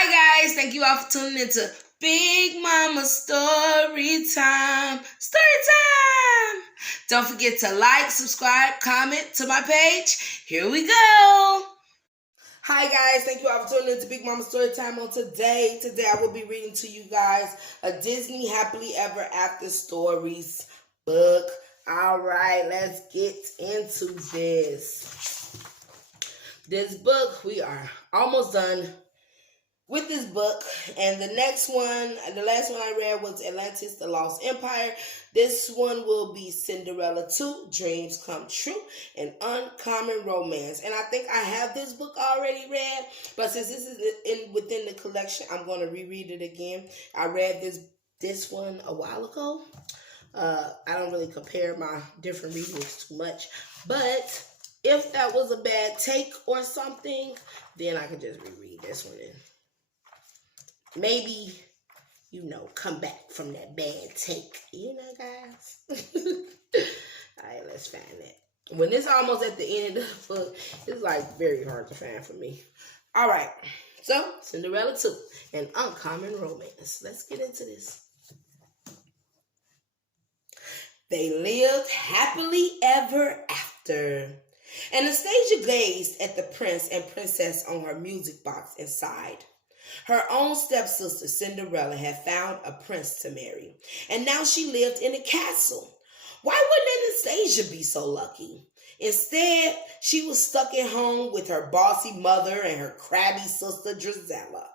Hi guys, thank you all for tuning into Big Mama Story Time. Story Time! Don't forget to like, subscribe, comment to my page. Here we go. Hi guys, thank you all for tuning into Big Mama Story Time on today. Today I will be reading to you guys a Disney Happily Ever After Stories book. All right, let's get into this. This book, we are almost done with this book, and the last one I read was Atlantis, the Lost Empire. This one will be Cinderella 2, Dreams Come True, an Uncommon Romance. And I think I have this book already read, but since this is within the collection, I'm going to reread it again. I read this one a while ago. I don't really compare my different readings too much, but if that was a bad take or something, then I could just reread this one and maybe, come back from that bad take. Guys? All right, let's find that. When it's almost at the end of the book, it's like very hard to find for me. All right, so Cinderella 2, an Uncommon Romance. Let's get into this. They lived happily ever after. Anastasia gazed at the prince and princess on her music box and sighed. Her own stepsister Cinderella had found a prince to marry, and now she lived in a castle. Why wouldn't Anastasia be so lucky? Instead, she was stuck at home with her bossy mother and her crabby sister Drizella.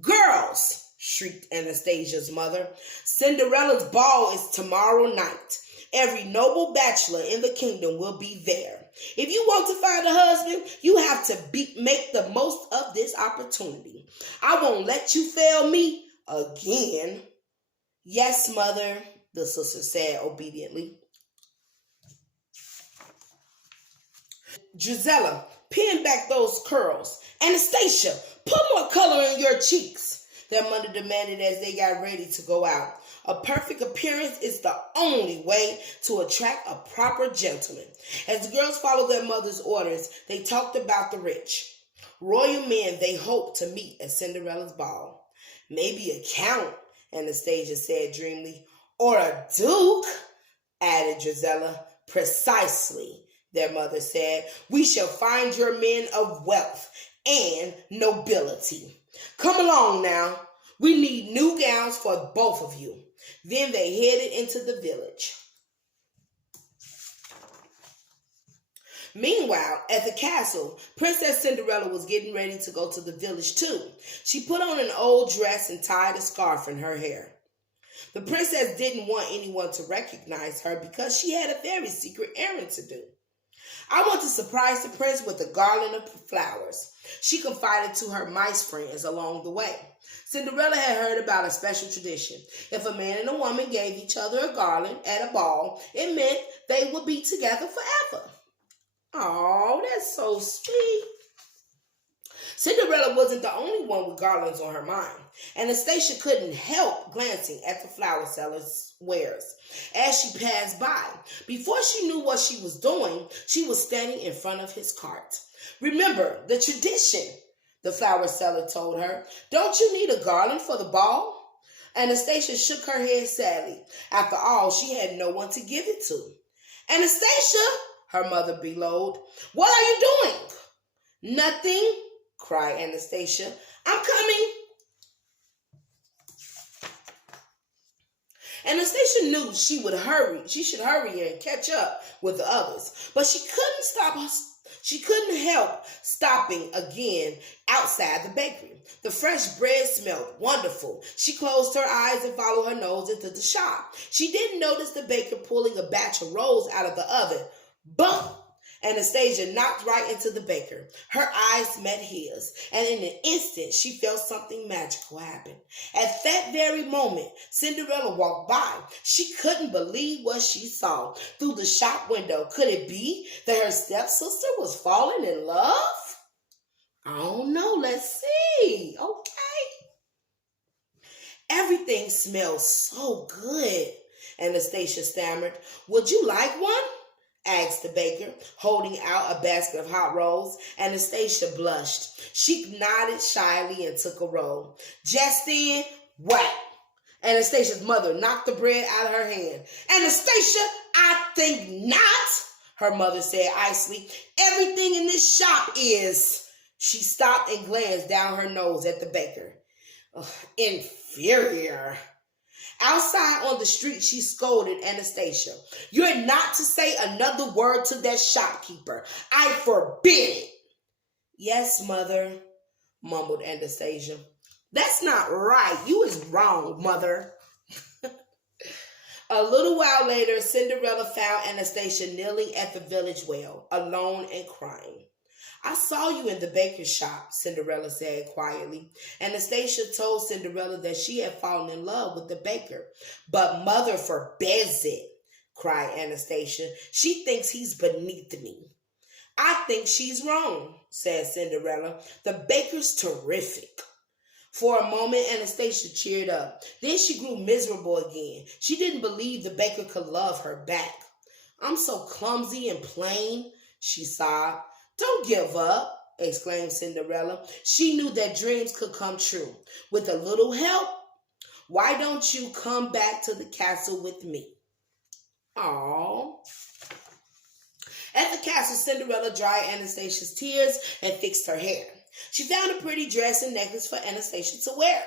"Girls," shrieked Anastasia's mother, "Cinderella's ball is tomorrow night. Every noble bachelor in the kingdom will be there. If you want to find a husband, you have to make the most of this opportunity. I won't let you fail me again." "Yes, mother," the sister said obediently. "Drizella, pin back those curls. Anastasia, put more color in your cheeks," their mother demanded as they got ready to go out. A perfect appearance is the only way to attract a proper gentleman. As the girls followed their mother's orders, they talked about the rich, royal men they hoped to meet at Cinderella's ball. "Maybe a count," Anastasia said dreamily. "Or a duke," added Drizella. "Precisely," their mother said. "We shall find your men of wealth and nobility. Come along now. We need new gowns for both of you." Then they headed into the village. Meanwhile, at the castle, Princess Cinderella was getting ready to go to the village too. She put on an old dress and tied a scarf in her hair. The princess didn't want anyone to recognize her because she had a very secret errand to do. "I want to surprise the prince with a garland of flowers," she confided to her mice friends along the way. Cinderella had heard about a special tradition. If a man and a woman gave each other a garland at a ball, it meant they would be together forever. Oh, that's so sweet. Cinderella wasn't the only one with garlands on her mind. Anastasia couldn't help glancing at the flower seller's wares as she passed by. Before she knew what she was doing, she was standing in front of his cart. "Remember the tradition," the flower seller told her. "Don't you need a garland for the ball?" Anastasia shook her head sadly. After all, she had no one to give it to. "Anastasia," her mother bellowed, "what are you doing?" "Nothing," cried Anastasia. "I'm coming." Anastasia knew she should hurry and catch up with the others, but she couldn't help stopping again outside the bakery. The fresh bread smelled wonderful. She closed her eyes and followed her nose into the shop. She didn't notice the baker pulling a batch of rolls out of the oven. Bump! Anastasia knocked right into the baker. Her eyes met his, and in an instant she felt something magical happen. At that very moment, Cinderella walked by. She couldn't believe what she saw through the shop window. Could it be that her stepsister was falling in love? I don't know. Let's see. Okay. "Everything smells so good," Anastasia stammered. "Would you like one?" asked the baker, holding out a basket of hot rolls. Anastasia blushed. She nodded shyly and took a roll. Just then, whack! Anastasia's mother knocked the bread out of her hand. Anastasia, I think not, her mother said icily. Everything in this shop is. She stopped and glanced down her nose at the baker. Inferior. Outside on the street, she scolded Anastasia. You're not to say another word to that shopkeeper. I forbid it. Yes, mother, mumbled Anastasia. That's not right. You is wrong, mother. A little while later, Cinderella found Anastasia kneeling at the village well, alone and crying. I saw you in the baker's shop, Cinderella said quietly. Anastasia told Cinderella that she had fallen in love with the baker. But mother forbids it, cried Anastasia. She thinks he's beneath me. I think she's wrong, said Cinderella. The baker's terrific. For a moment, Anastasia cheered up. Then she grew miserable again. She didn't believe the baker could love her back. I'm so clumsy and plain, she sobbed. Don't give up, exclaimed Cinderella. She knew that dreams could come true. With a little help, why don't you come back to the castle with me? Aww. At the castle, Cinderella dried Anastasia's tears and fixed her hair. She found a pretty dress and necklace for Anastasia to wear.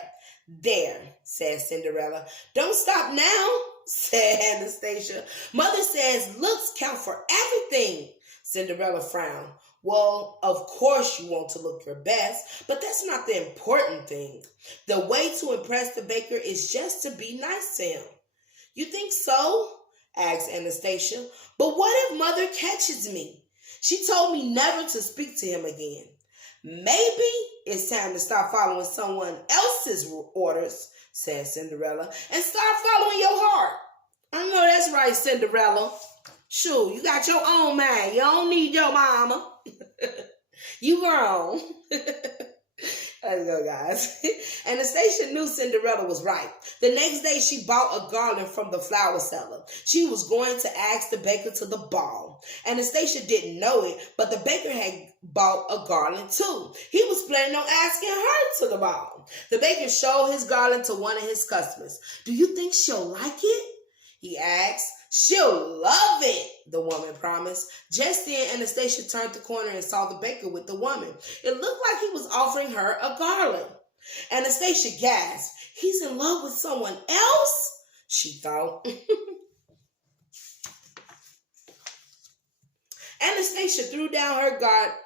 There, said Cinderella. Don't stop now, said Anastasia. Mother says looks count for everything. Cinderella frowned. Well, of course you want to look your best, but that's not the important thing. The way to impress the baker is just to be nice to him. You think so? Asked Anastasia. But what if mother catches me? She told me never to speak to him again. Maybe it's time to stop following someone else's orders, said Cinderella, and start following your heart. I know that's right, Cinderella. Sure, you got your own mind. You don't need your mama. You grown. Let's go, guys. Anastasia knew Cinderella was right. The next day, she bought a garland from the flower seller. She was going to ask the baker to the ball. Anastasia didn't know it, but the baker had bought a garland too. He was planning on asking her to the ball. The baker showed his garland to one of his customers. Do you think she'll like it? He asked. She'll love it, the woman promised. Just then, Anastasia turned the corner and saw the baker with the woman. It looked like he was offering her a garland. Anastasia gasped. He's in love with someone else? She thought. Anastasia threw down her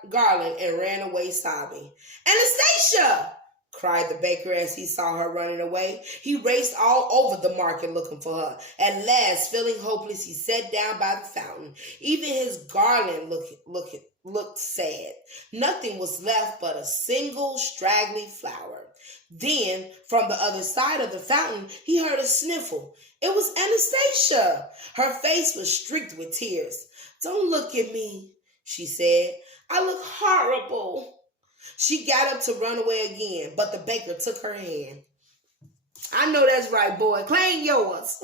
garland and ran away sobbing. Anastasia! Cried the baker as he saw her running away. He raced all over the market looking for her. At last, feeling hopeless, he sat down by the fountain. Even his garland looked sad. Nothing was left but a single straggly flower. Then, from the other side of the fountain, he heard a sniffle. It was Anastasia. Her face was streaked with tears. Don't look at me, she said. I look horrible. She got up to run away again, but the baker took her hand. I know that's right, boy. Claim yours.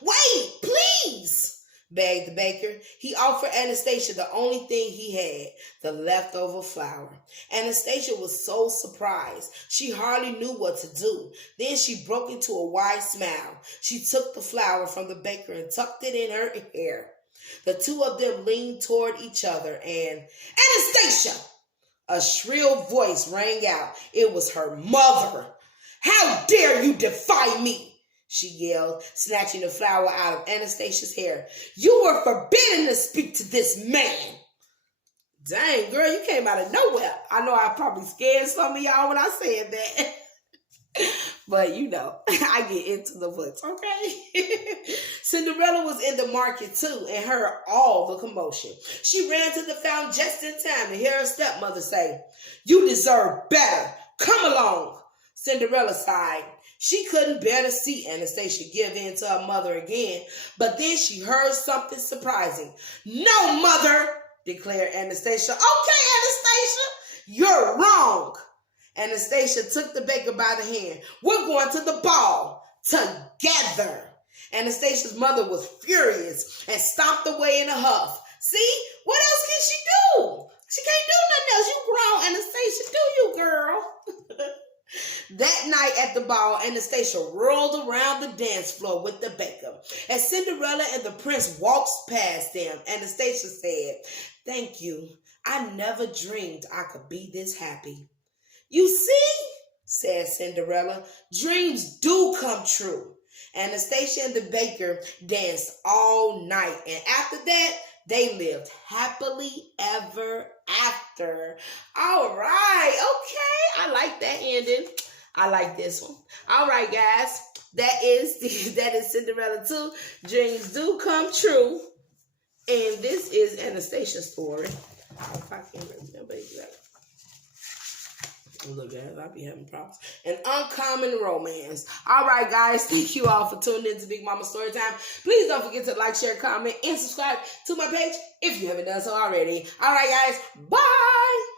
Wait, please, begged the baker. He offered Anastasia the only thing he had, the leftover flower. Anastasia was so surprised. She hardly knew what to do. Then she broke into a wide smile. She took the flower from the baker and tucked it in her hair. The two of them leaned toward each other and, Anastasia! A shrill voice rang out. It was her mother. How dare you defy me? She yelled, snatching the flower out of Anastasia's hair. You were forbidden to speak to this man. Dang, girl, you came out of nowhere. I know I probably scared some of y'all when I said that. But you know, I get into the books, okay? Cinderella was in the market too and heard all the commotion. She ran to the fountain just in time to hear her stepmother say, You deserve better. Come along. Cinderella sighed. She couldn't bear to see Anastasia give in to her mother again, but then she heard something surprising. No, mother, declared Anastasia. Okay, Anastasia, you're wrong. Anastasia took the baker by the hand. We're going to the ball together. Anastasia's mother was furious and stomped away in a huff. See? What else can she do? She can't do nothing else. You grown, Anastasia. Do you, girl? That night at the ball, Anastasia rolled around the dance floor with the baker. As Cinderella and the prince walked past them, Anastasia said, "Thank you. I never dreamed I could be this happy." "You see," said Cinderella, "dreams do come true." Anastasia and the baker danced all night, and after that, they lived happily ever after. All right, okay. I like that ending. I like this one. All right, guys. That is Cinderella 2. Dreams do come true. And this is Anastasia's story. If I can't remember exactly. Look, guys, I be having problems. An uncommon romance. All right, guys. Thank you all for tuning in to Big Mama Storytime. Please don't forget to like, share, comment, and subscribe to my page if you haven't done so already. All right, guys. Bye.